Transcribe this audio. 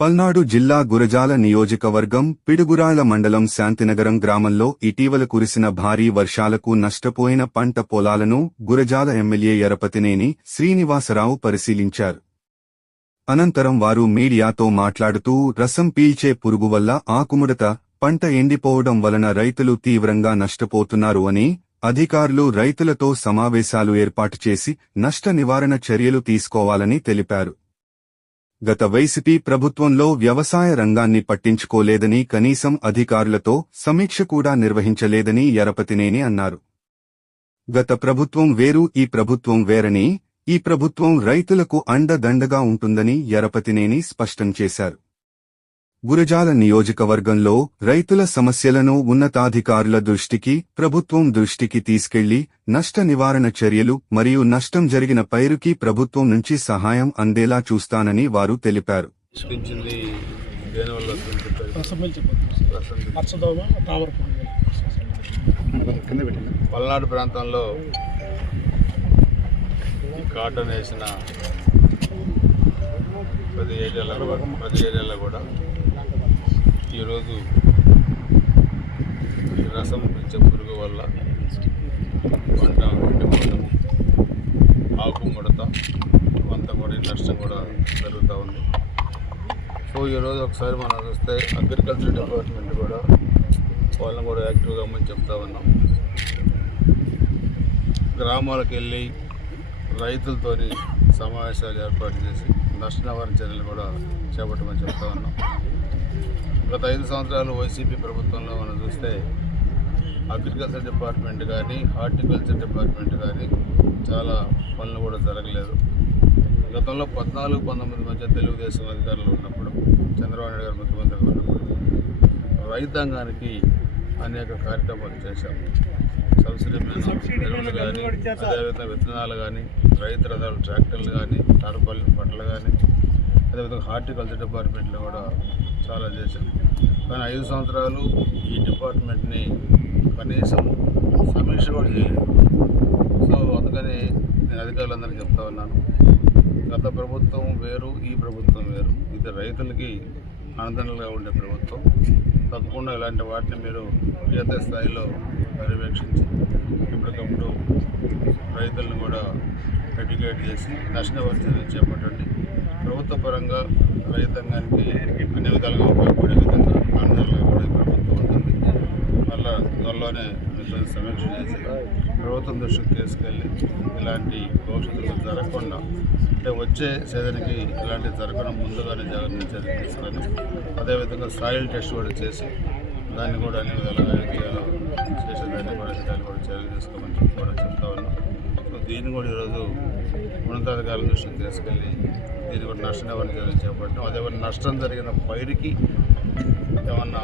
పల్నాడు జిల్లా గురజాల నియోజకవర్గం పిడుగురాళ్ళ మండలం శాంతినగరం గ్రామంలో ఇటీవల కురిసిన భారీ వర్షాలకు నష్టపోయిన పంట పొలాలను గురజాల ఎమ్మెల్యే ఎరపతినేని శ్రీనివాసరావు పరిశీలించారు. అనంతరం వారు మీడియాతో మాట్లాడుతూ రసం పీల్చే పురుగు వల్ల ఆకుముడత పంట ఎండిపోవడం వలన రైతులు తీవ్రంగా నష్టపోతున్నారు అని అధికారులు రైతులతో సమావేశాలు ఏర్పాటు చేసి నష్ట నివారణ చర్యలు తీసుకోవాలని తెలిపారు. గత వైసీపీ ప్రభుత్వంలో వ్యవసాయ రంగాన్ని పట్టించుకోలేదని కనీసం అధికారులతో సమీక్ష కూడా నిర్వహించలేదని ఎరపతినేని అన్నారు. గత ప్రభుత్వం వేరు ఈ ప్రభుత్వం వేరని ఈ ప్రభుత్వం రైతులకు అండదండగా ఉంటుందని ఎరపతినేని స్పష్టం చేశారు. గురజాల నియోజకవర్గంలో రైతుల సమస్యలను ఉన్నతాధికారుల దృష్టికి ప్రభుత్వం దృష్టికి తీసుకెళ్ళి నష్ట నివారణ చర్యలు మరియు నష్టం జరిగిన పైరుకి ప్రభుత్వం నుంచి సహాయం అందేలా చూస్తానని వారు తెలిపారు. పల్నాడు ప్రాంతంలో కాటన్ వేసిన ఏరియాలో ప్రతి ఏరియాలో కూడా ఈరోజు ఈ రసం పెంచే పురుగు వల్ల పంట ఎండిపోవడం ఆకు ముడత అంతా కూడా నష్టం కూడా జరుగుతూ ఉంది. సో ఈరోజు ఒకసారి మనం చూస్తే అగ్రికల్చర్ డిపార్ట్మెంట్ కూడా వాళ్ళని కూడా యాక్టివ్గా అమ్మని చెప్తా ఉన్నాం. గ్రామాలకు వెళ్ళి రైతులతోని సమావేశాలు ఏర్పాటు చేసి నష్ట నివారణ చర్యలు కూడా చేపట్టమని చెప్తా ఉన్నాం. గత ఐదు సంవత్సరాలు వైసీపీ ప్రభుత్వంలో మనం చూస్తే అగ్రికల్చర్ డిపార్ట్మెంట్ కానీ హార్టికల్చర్ డిపార్ట్మెంట్ కానీ చాలా పనులు కూడా జరగలేదు. గతంలో పద్నాలుగు పంతొమ్మిది మధ్య తెలుగుదేశం అధికారులు ఉన్నప్పుడు చంద్రబాబు నాయుడు గారు ముఖ్యమంత్రిగా ఉన్నప్పుడు రైతాంగానికి అనేక కార్యక్రమాలు చేశాము సబ్సిడీ ఎరువులు కానీ అదేవిధంగా విత్తనాలు కానీ రైతు రథాలు ట్రాక్టర్లు కానీ టర్బల్ పంటలు కానీ అదేవిధంగా హార్టికల్చర్ డిపార్ట్మెంట్లో కూడా చాలా చేశాం. కానీ ఐదు సంవత్సరాలు ఈ డిపార్ట్మెంట్ని కనీసం సమీక్ష కూడా చేయలేదు. సో అందుకని నేను అధికారులందరికీ చెప్తా ఉన్నాను. గత ప్రభుత్వం వేరు ఈ ప్రభుత్వం వేరు. ఇది రైతులకి ఆనందంగా ఉండే ప్రభుత్వం. తప్పకుండా ఇలాంటి వాటిని మీరు క్షేత్ర స్థాయిలో పర్యవేక్షించి ఎప్పటికప్పుడు రైతులను కూడా ఎడ్యుకేట్ చేసి నష్ట చేపట్టండి ప్రభుత్వపరంగా రైతాంగానికి అన్ని విధాలుగా ఉపయోగపడే విధంగా ఆనందంగా కూడా ప్రభుత్వం ఉంటుంది. మళ్ళా త్వరలోనే సమీక్ష చేసి ప్రభుత్వం దృష్టికి తీసుకెళ్ళి ఇలాంటి భవిష్యత్తులో జరగకుండా అంటే వచ్చే సీజన్కి ఇలాంటి జరగడం ముందుగానే జాగ్రత్త చర్య తీసుకొని అదేవిధంగా సాయిల్ టెస్ట్ కూడా చేసి దాన్ని కూడా అన్ని విధాలుగా చేయాలో చేసేదాన్ని కూడా కూడా చర్యలు తీసుకోమని చెప్పి కూడా చెప్తా ఉన్నాం. దీన్ని కూడా ఈరోజు ఉన్నతాధికారుల దృష్టికి తీసుకెళ్ళి దీన్ని కూడా నష్టం ఎవరిని చర్యలు చేపట్టడం అదేవిధంగా నష్టం జరిగిన పైరుకి ఏమన్నా